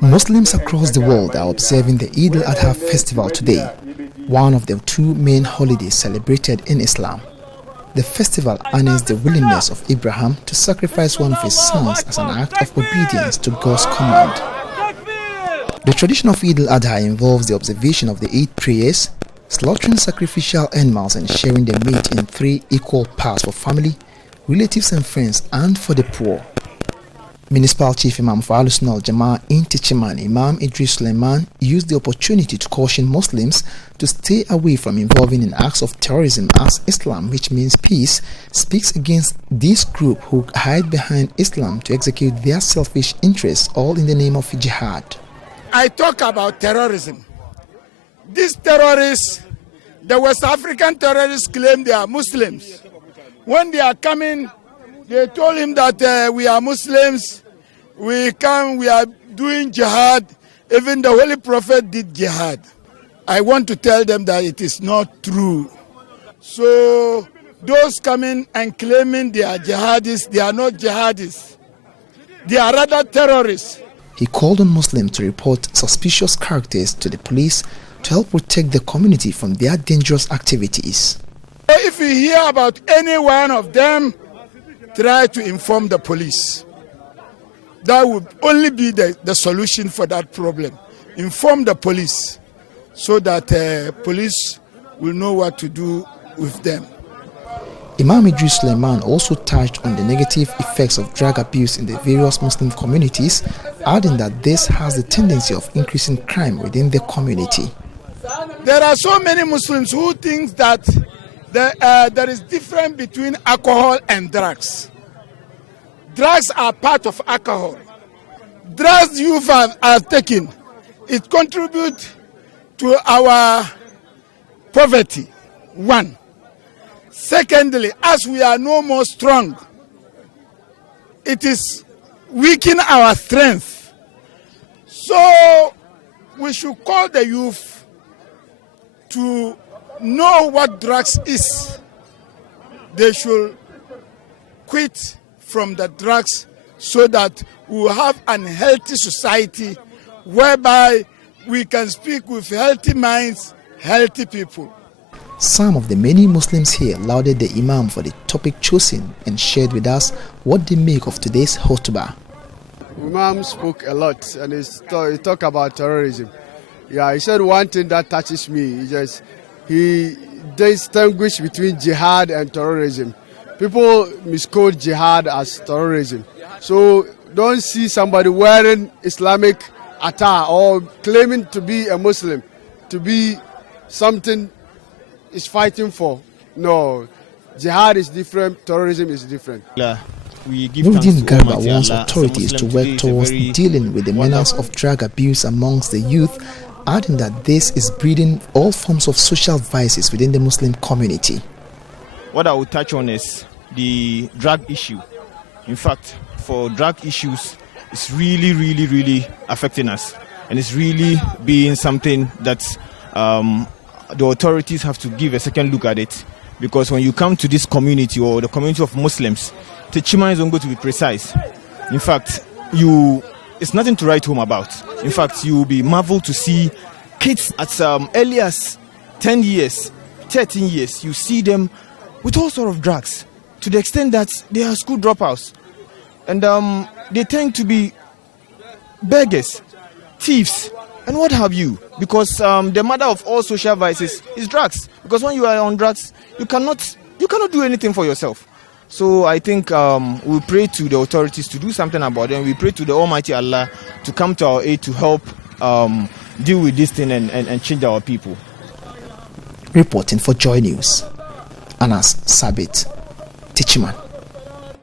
Muslims across the world are observing the Eidul Adha festival today, one of the two main holidays celebrated in Islam. The festival honors the willingness of Abraham to sacrifice one of his sons as an act of obedience to God's command. The tradition of Eidul Adha involves the observation of the 8 prayers, slaughtering sacrificial animals and sharing the meat in 3 equal parts for family, relatives and friends, and for the poor. Municipal Chief Imam for Eidul Adha in Techiman, Imam Eidul used the opportunity to caution Muslims to stay away from involving in acts of terrorism, as Islam, which means peace, speaks against this group who hide behind Islam to execute their selfish interests, all in the name of jihad. I talk about terrorism. These terrorists, the West African terrorists, claim they are Muslims. When they are coming, they told him that we are Muslims, we are doing jihad. Even the Holy Prophet did jihad. I want to tell them that it is not true. So those coming and claiming they are jihadists, they are not jihadists. They are rather terrorists. He called on Muslims to report suspicious characters to the police to help protect the community from their dangerous activities. If you hear about any one of them, try to inform the police. That would only be the solution for that problem. Inform the police so that police will know what to do with them. Imam Eidul also touched on the negative effects of drug abuse in the various Muslim communities, adding that this has the tendency of increasing crime within the community. There are so many Muslims who think that there is difference between alcohol and drugs. Drugs are part of alcohol. Drugs you are taking, it contributes to our poverty, one. Secondly, as we are no more strong, it is weakening our strength. So we should call the youth to know what drugs is. They should quit from the drugs so that we will have an healthy society whereby we can speak with healthy minds, healthy people. Some of the many Muslims here lauded the Imam for the topic chosen and shared with us what they make of today's khutbah. Imam spoke a lot and he talked about terrorism. Yeah, he said one thing that touches me. He distinguished between jihad and terrorism. People misquote jihad as terrorism. So don't see somebody wearing Islamic attire or claiming to be a Muslim, to be something is fighting for. No, jihad is different, terrorism is different. Nuruddin Garba wants authorities to work towards dealing with the menace of drug abuse amongst the youth, adding that this is breeding all forms of social vices within the Muslim community. What I will touch on is the drug issue. In fact, for drug issues, it's really affecting us, and it's really being something that the authorities have to give a second look at it, because when you come to this community or the community of Muslims, Techiman is not going to be precise. In fact, it's nothing to write home about. In fact, you will be marveled to see kids at early as 10 years, 13 years, you see them with all sorts of drugs, to the extent that they are school dropouts. And they tend to be beggars, thieves, and what have you, because the mother of all social vices is drugs. Because when you are on drugs, you cannot do anything for yourself. So I think we pray to the authorities to do something about it. We pray to the Almighty Allah to come to our aid to help deal with this thing and change our people. Reporting for Joy News, Anas Sabit, Techiman.